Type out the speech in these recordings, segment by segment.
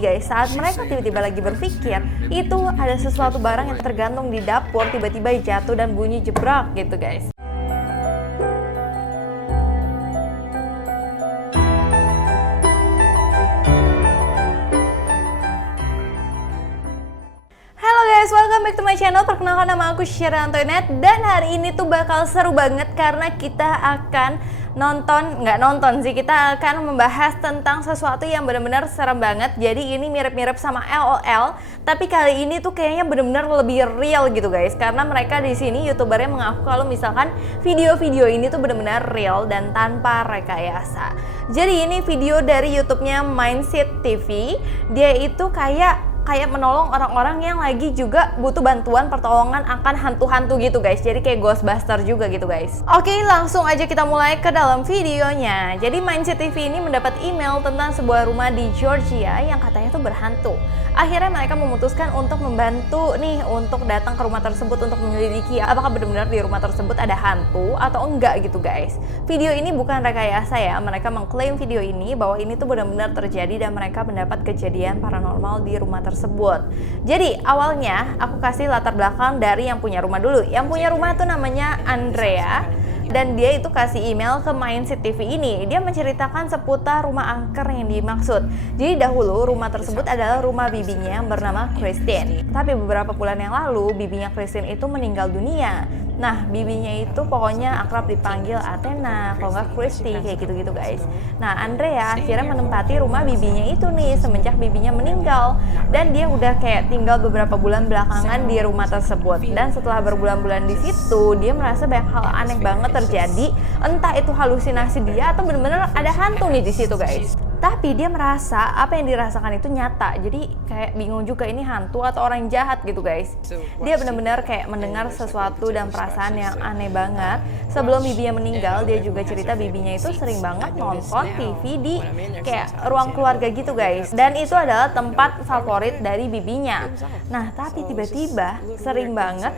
Tapi guys, saat mereka tiba-tiba lagi berpikir, itu ada sesuatu barang yang tergantung di dapur tiba-tiba jatuh dan bunyi jebrak gitu guys. Welcome back to my channel. Perkenalkan nama aku Syira Antoinette. Dan hari ini tuh bakal seru banget karena kita akan kita akan membahas tentang sesuatu yang benar-benar serem banget. Jadi ini mirip-mirip sama LOL, tapi kali ini tuh kayaknya benar-benar lebih real gitu guys. Karena mereka di sini youtubernya mengaku kalau misalkan video-video ini tuh benar-benar real dan tanpa rekayasa. Jadi ini video dari YouTube-nya Mindset TV. Dia itu kayak menolong orang-orang yang lagi juga butuh bantuan pertolongan akan hantu-hantu gitu guys. Jadi kayak Ghostbuster juga gitu guys. Oke, langsung aja kita mulai ke dalam videonya. Jadi Mindset TV ini mendapat email tentang sebuah rumah di Georgia yang katanya tuh berhantu. Akhirnya mereka memutuskan untuk membantu nih untuk datang ke rumah tersebut untuk menyelidiki apakah benar-benar di rumah tersebut ada hantu atau enggak gitu guys. Video ini bukan rekayasa ya. Mereka mengklaim video ini bahwa ini tuh benar-benar terjadi dan mereka mendapat kejadian paranormal di rumah tersebut. Jadi awalnya aku kasih latar belakang dari yang punya rumah dulu. Yang punya rumah tuh namanya Andrea. Dan dia itu kasih email ke Mindset TV ini. Dia menceritakan seputar rumah angker yang dimaksud. Jadi dahulu rumah tersebut adalah rumah bibinya yang bernama Christine. Tapi beberapa bulan yang lalu bibinya Christine itu meninggal dunia. Nah, bibinya itu pokoknya akrab dipanggil Athena, kalau nggak Christy, kayak gitu-gitu guys. Nah, Andrea akhirnya menempati rumah bibinya itu nih semenjak bibinya meninggal. Dan dia udah kayak tinggal beberapa bulan belakangan di rumah tersebut. Dan setelah berbulan-bulan di situ, dia merasa banyak hal aneh banget terjadi. Entah itu halusinasi dia atau bener-bener ada hantu nih di situ guys. Tapi dia merasa apa yang dirasakan itu nyata. Jadi kayak bingung juga ini hantu atau orang jahat gitu guys. Dia benar-benar kayak mendengar sesuatu dan perasaan yang aneh banget. Sebelum bibinya meninggal, dia juga cerita bibinya itu sering banget nonton TV di kayak ruang keluarga gitu guys. Dan itu adalah tempat favorit dari bibinya. Nah, tapi tiba-tiba sering banget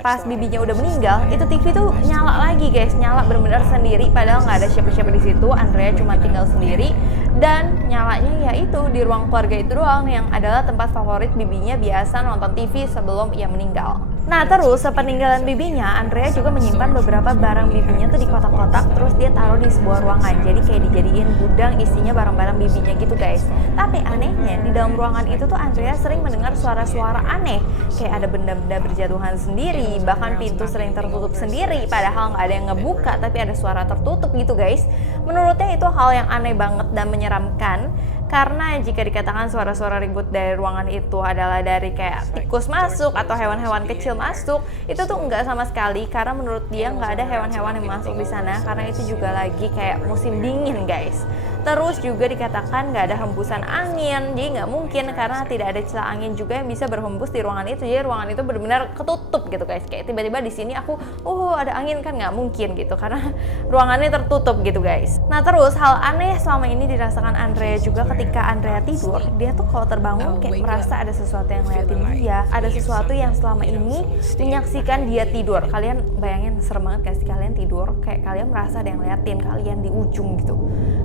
pas bibinya udah meninggal, itu TV tuh nyala lagi guys, nyala bener-bener sendiri padahal nggak ada siapa-siapa di situ. Andrea cuma tinggal sendiri dan nyalanya yaitu di ruang keluarga itu doang yang adalah tempat favorit bibinya biasa nonton TV sebelum ia meninggal. Nah terus sepeninggalan bibinya, Andrea juga menyimpan beberapa barang bibinya tuh di kotak-kotak, terus dia taruh di sebuah ruangan. Jadi kayak dijadiin gudang isinya barang-barang bibinya gitu guys. Tapi anehnya di dalam ruangan itu tuh Andrea sering mendengar suara-suara aneh, kayak ada benda-benda berjatuhan sendiri, bahkan pintu sering tertutup sendiri padahal nggak ada yang ngebuka tapi ada suara tertutup gitu guys. Menurutnya itu hal yang aneh banget dan menyeramkan. Karena jika dikatakan suara-suara ribut dari ruangan itu adalah dari kayak tikus masuk atau hewan-hewan kecil masuk, itu tuh enggak sama sekali karena menurut dia nggak ada hewan-hewan yang masuk di sana karena itu juga lagi kayak musim dingin guys. Terus juga dikatakan nggak ada hembusan angin, jadi nggak mungkin karena tidak ada celah angin juga yang bisa berhembus di ruangan itu. Jadi ruangan itu benar-benar ketutup gitu guys. Kayak tiba-tiba di sini aku, ada angin kan nggak mungkin gitu karena ruangannya tertutup gitu guys. Nah terus hal aneh selama ini dirasakan Andrea juga ketika Andrea tidur, dia tuh kalau terbangun kayak merasa ada sesuatu yang ngeliatin dia, ada sesuatu yang selama ini menyaksikan dia tidur. Kalian bayangin serem banget gak sih kalian tidur kayak kalian merasa ada yang ngeliatin kalian di ujung gitu.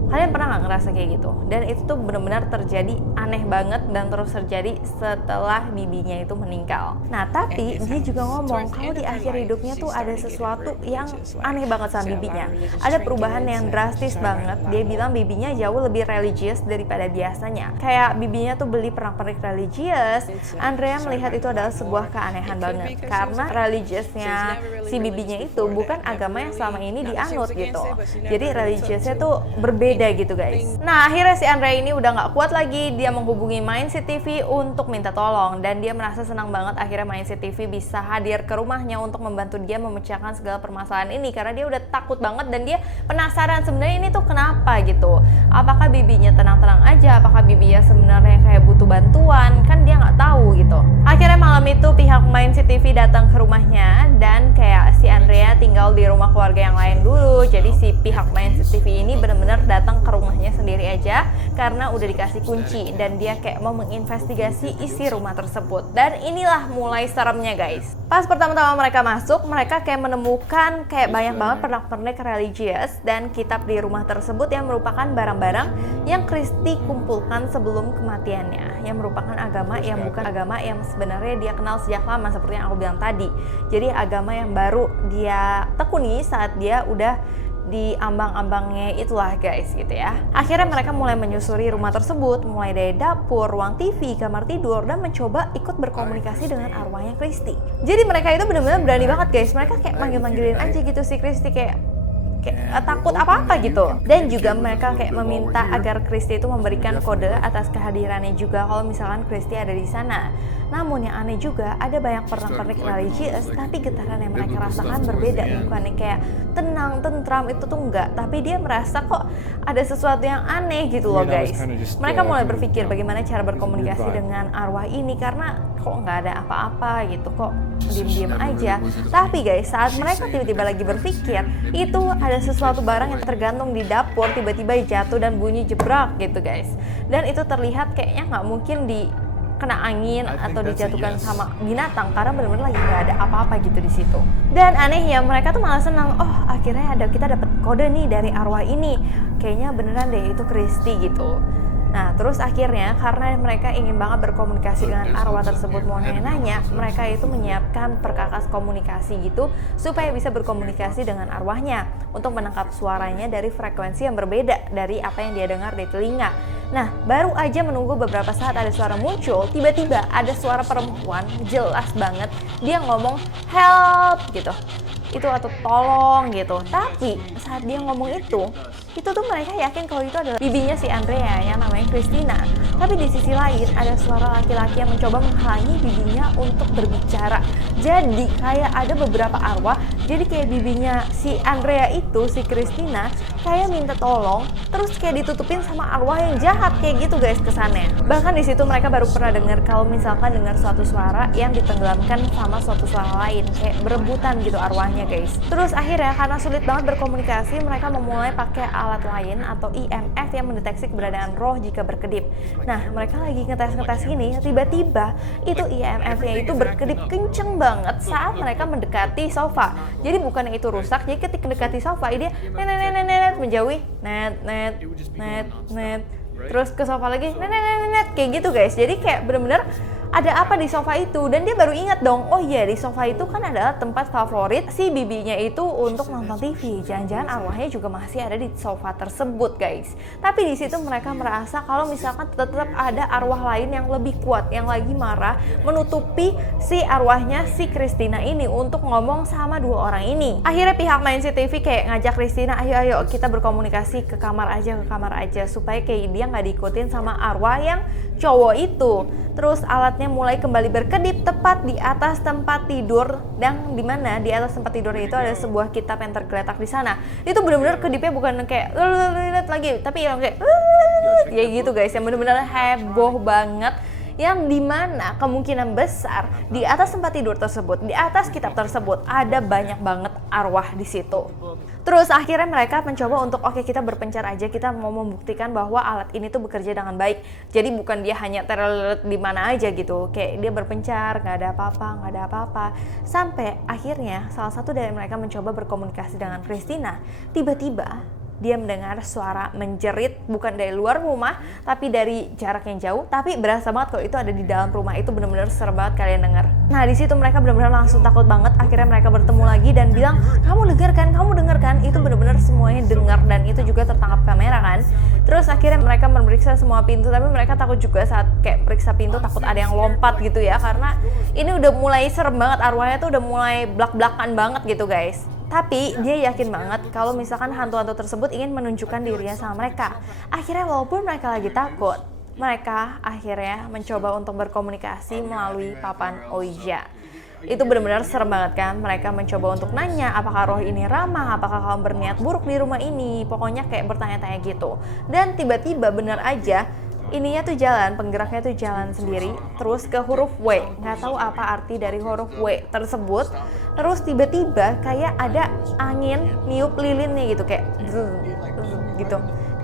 Kalian pernah nggak ngerasa kayak gitu? Dan itu tuh benar-benar terjadi aneh banget dan terus terjadi setelah bibinya itu meninggal. Nah tapi dia juga ngomong kalau di akhir hidupnya tuh ada sesuatu yang aneh banget sama bibinya. Ada perubahan yang drastis banget. Dia bilang bibinya jauh lebih religius daripada biasanya. Kayak bibinya tuh beli pernak-pernik religius. Andrea melihat itu adalah sebuah keanehan banget karena religiusnya si bibinya itu bukan agama yang selama ini dianut gitu. Jadi religiusnya tuh berbeda gitu guys. Nah akhirnya si Andrea ini udah nggak kuat lagi, dia menghubungi Mindset TV untuk minta tolong dan dia merasa senang banget akhirnya Mindset TV bisa hadir ke rumahnya untuk membantu dia memecahkan segala permasalahan ini karena dia udah takut banget dan dia penasaran sebenarnya ini tuh kenapa gitu. Apakah bibinya tenang-tenang aja, apakah bibinya sebenarnya kayak butuh bantuan, kan dia nggak tahu gitu. Akhirnya malam itu pihak Mindset TV datang ke rumahnya dan kayak si Andrea tinggal di rumah keluarga yang lain dulu. Jadi si pihak Mindset TV ini benar-benar datang ke rumahnya sendiri aja karena udah dikasih kunci dan dia kayak mau menginvestigasi isi rumah tersebut. Dan inilah mulai seremnya guys. Pas pertama-tama mereka masuk, mereka kayak menemukan kayak banyak banget pernak-pernik religius dan kitab di rumah tersebut yang merupakan barang-barang yang Kristi kumpulkan sebelum kematiannya, yang merupakan agama yang bukan agama yang sebenarnya dia kenal sejak lama seperti yang aku bilang tadi. Jadi agama yang baru dia tekuni saat dia udah di ambang-ambangnya itulah guys gitu ya. Akhirnya mereka mulai menyusuri rumah tersebut, mulai dari dapur, ruang TV, kamar tidur, dan mencoba ikut berkomunikasi dengan arwahnya Kristi. Jadi mereka itu benar-benar berani banget guys. Mereka kayak manggil-manggilin aja gitu si Kristi, kayak takut apa-apa gitu. Dan juga mereka kayak meminta agar Kristi itu memberikan kode atas kehadirannya juga kalau misalkan Kristi ada di sana. Namun yang aneh juga, ada banyak pernak-pernik religius, tapi getaran yang mereka rasakan berbeda. Bukannya kayak tenang, tentram, itu tuh enggak, tapi dia merasa kok ada sesuatu yang aneh gitu loh guys. Mereka mulai berpikir bagaimana cara berkomunikasi dengan arwah ini, karena kok nggak ada apa-apa gitu, kok diem-diem aja. Tapi guys, saat mereka tiba-tiba lagi berpikir, itu ada sesuatu barang yang tergantung di dapur tiba-tiba jatuh dan bunyi jebrak gitu guys. Dan itu terlihat kayaknya nggak mungkin kena angin atau dijatuhkan sama binatang, karena benar-benar lagi nggak ada apa-apa gitu di situ. Dan anehnya mereka tuh malah senang, oh akhirnya kita dapat kode nih dari arwah ini, kayaknya beneran deh itu Kristi gitu. Nah terus akhirnya karena mereka ingin banget berkomunikasi dengan arwah tersebut, mau nanya-nanya, mereka itu menyiapkan perkakas komunikasi gitu supaya bisa berkomunikasi dengan arwahnya untuk menangkap suaranya dari frekuensi yang berbeda dari apa yang dia dengar di telinga. Nah baru aja menunggu beberapa saat ada suara muncul, tiba-tiba ada suara perempuan jelas banget, dia ngomong help gitu, itu atau tolong gitu. Tapi saat dia ngomong itu tuh mereka yakin kalau itu adalah bibinya si Andrea yang namanya Christina. Tapi di sisi lain ada suara laki-laki yang mencoba menghalangi bibinya untuk berbicara. Jadi kayak ada beberapa arwah, jadi kayak bibinya si Andrea itu, si Christina, kayak minta tolong, terus kayak ditutupin sama arwah yang jahat kayak gitu guys kesannya. Bahkan di situ mereka baru pernah dengar kalau misalkan dengar suatu suara yang ditenggelamkan sama suatu suara lain, kayak berebutan gitu arwahnya guys. Terus akhirnya karena sulit banget berkomunikasi, mereka memulai pakai alat lain atau EMF yang mendeteksi keberadaan roh jika berkedip. Nah mereka lagi ngetes gini, tiba-tiba itu EMF-nya itu berkedip kenceng banget saat mereka mendekati sofa. Jadi bukannya itu rusak, jadi ketika mendekati sofa dia net menjauhi, net terus ke sofa lagi, net kayak gitu guys. Jadi kayak bener-bener ada apa di sofa itu, dan dia baru ingat dong, oh iya di sofa itu kan adalah tempat favorit si bibinya itu untuk nonton TV. Jangan-jangan arwahnya juga masih ada di sofa tersebut guys. Tapi di situ mereka merasa kalau misalkan tetap ada arwah lain yang lebih kuat yang lagi marah menutupi si arwahnya si Christina ini untuk ngomong sama dua orang ini. Akhirnya pihak main CCTV kayak ngajak Christina, ayo kita berkomunikasi ke kamar aja supaya kayak dia nggak diikutin sama arwah yang cowok itu. Terus alatnya mulai kembali berkedip tepat di atas tempat tidur, dan di mana di atas tempat tidur itu ada sebuah kitab yang tergeletak di sana. Itu benar-benar kedipnya bukan kayak lagi, tapi yang kayak gitu guys, yang benar-benar heboh banget. Yang dimana kemungkinan besar di atas tempat tidur tersebut, di atas kitab tersebut ada banyak banget arwah di situ. Terus akhirnya mereka mencoba untuk oke, kita berpencar aja, kita mau membuktikan bahwa alat ini tuh bekerja dengan baik. Jadi bukan dia hanya terlelet di mana aja gitu, kayak dia berpencar, nggak ada apa-apa. Sampai akhirnya salah satu dari mereka mencoba berkomunikasi dengan Christina. Tiba-tiba dia mendengar suara menjerit, bukan dari luar rumah, tapi dari jarak yang jauh. Tapi berasa banget kalau itu ada di dalam rumah. Itu benar-benar serem banget kalian dengar. Nah di situ mereka benar-benar langsung takut banget. Akhirnya mereka bertemu lagi dan bilang, kamu dengar kan? Itu benar-benar semuanya dengar, dan itu juga tertangkap kamera kan. Terus akhirnya mereka memeriksa semua pintu, tapi mereka takut juga saat kayak periksa pintu, takut ada yang lompat gitu ya, karena ini udah mulai serem banget, arwahnya tuh udah mulai blak-blakan banget gitu guys. Tapi dia yakin banget kalau misalkan hantu-hantu tersebut ingin menunjukkan dirinya sama mereka. Akhirnya walaupun mereka lagi takut, mereka akhirnya mencoba untuk berkomunikasi melalui papan Ouija. Itu benar-benar serem banget kan. Mereka mencoba untuk nanya, apakah roh ini ramah, apakah kamu berniat buruk di rumah ini. Pokoknya kayak bertanya-tanya gitu. Dan tiba-tiba benar aja ininya tuh jalan, penggeraknya tuh jalan sendiri, terus ke huruf W. Nggak tahu apa arti dari huruf W tersebut. Terus tiba-tiba kayak ada angin niup lilinnya gitu, kayak gitu.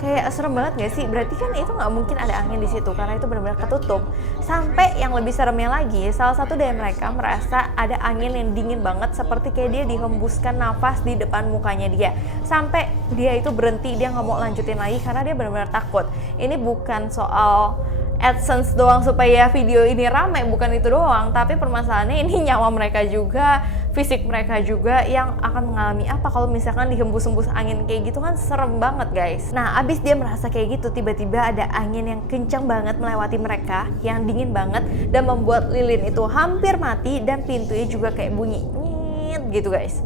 Kayak serem banget gak sih? Berarti kan itu nggak mungkin ada angin di situ karena itu benar-benar ketutup. Sampai yang lebih seremnya lagi, salah satu dari mereka merasa ada angin yang dingin banget seperti kayak dia dihembuskan nafas di depan mukanya dia. Sampai dia itu berhenti, dia nggak mau lanjutin lagi karena dia benar-benar takut. Ini bukan soal AdSense doang supaya video ini rame, bukan itu doang, tapi permasalahannya ini nyawa mereka juga, fisik mereka juga yang akan mengalami apa kalau misalkan dihembus-hembus angin kayak gitu, kan serem banget guys. Nah abis dia merasa kayak gitu, tiba-tiba ada angin yang kencang banget melewati mereka, yang dingin banget dan membuat lilin itu hampir mati dan pintunya juga kayak bunyi nyit gitu guys.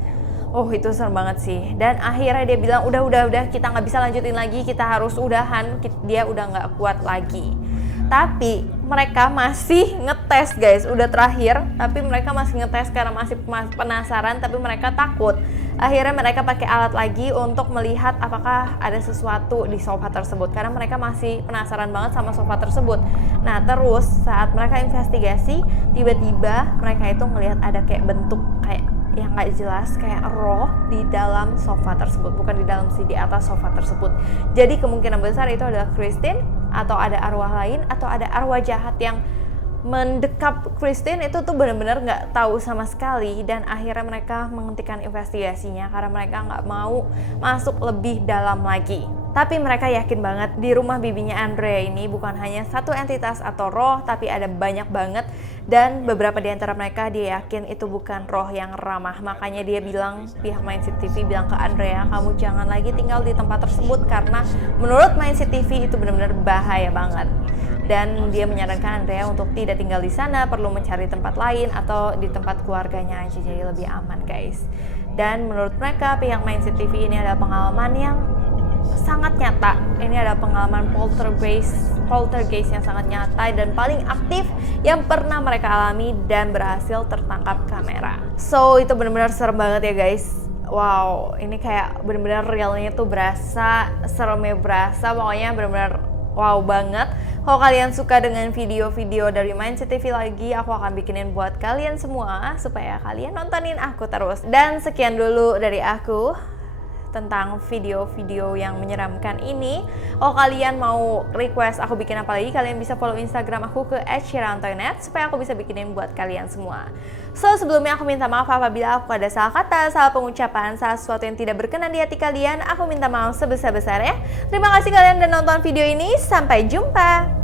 Oh itu serem banget sih. Dan akhirnya dia bilang udah kita nggak bisa lanjutin lagi, kita harus udahan, dia udah nggak kuat lagi. Tapi mereka masih ngetes guys, udah terakhir tapi mereka masih ngetes karena masih penasaran, tapi mereka takut. Akhirnya mereka pakai alat lagi untuk melihat apakah ada sesuatu di sofa tersebut karena mereka masih penasaran banget sama sofa tersebut. Nah terus saat mereka investigasi, tiba-tiba mereka itu ngelihat ada kayak bentuk kayak yang nggak jelas, kayak roh di dalam sofa tersebut, bukan di dalam sih, di atas sofa tersebut. Jadi kemungkinan besar itu adalah Christine, atau ada arwah lain, atau ada arwah jahat yang mendekap Christine itu tuh benar-benar nggak tahu sama sekali. Dan akhirnya mereka menghentikan investigasinya karena mereka nggak mau masuk lebih dalam lagi. Tapi mereka yakin banget di rumah bibinya Andrea ini bukan hanya satu entitas atau roh, tapi ada banyak banget. Dan beberapa di antara mereka dia yakin itu bukan roh yang ramah. Makanya dia bilang, pihak Mindset TV bilang ke Andrea, kamu jangan lagi tinggal di tempat tersebut karena menurut Mindset TV itu benar-benar bahaya banget. Dan dia menyarankan Andrea untuk tidak tinggal di sana, perlu mencari tempat lain atau di tempat keluarganya aja, jadi lebih aman guys. Dan menurut mereka pihak Mindset TV ini adalah pengalaman yang sangat nyata. Ini adalah pengalaman poltergeist yang sangat nyata dan paling aktif yang pernah mereka alami dan berhasil tertangkap kamera. So itu benar-benar serem banget ya guys. Wow, ini kayak benar-benar realnya tuh berasa, seremnya berasa, pokoknya benar-benar wow banget. Kalau kalian suka dengan video-video dari Mindset TV lagi, aku akan bikinin buat kalian semua supaya kalian nontonin aku terus. Dan sekian dulu dari aku tentang video-video yang menyeramkan ini. Oh kalian mau request aku bikin apa lagi, kalian bisa follow Instagram aku ke @shirantoynet supaya aku bisa bikinin buat kalian semua. So sebelumnya aku minta maaf apabila aku ada salah kata, salah pengucapan, salah sesuatu yang tidak berkenan di hati kalian. Aku minta maaf sebesar-besarnya. Terima kasih kalian udah nonton video ini, sampai jumpa.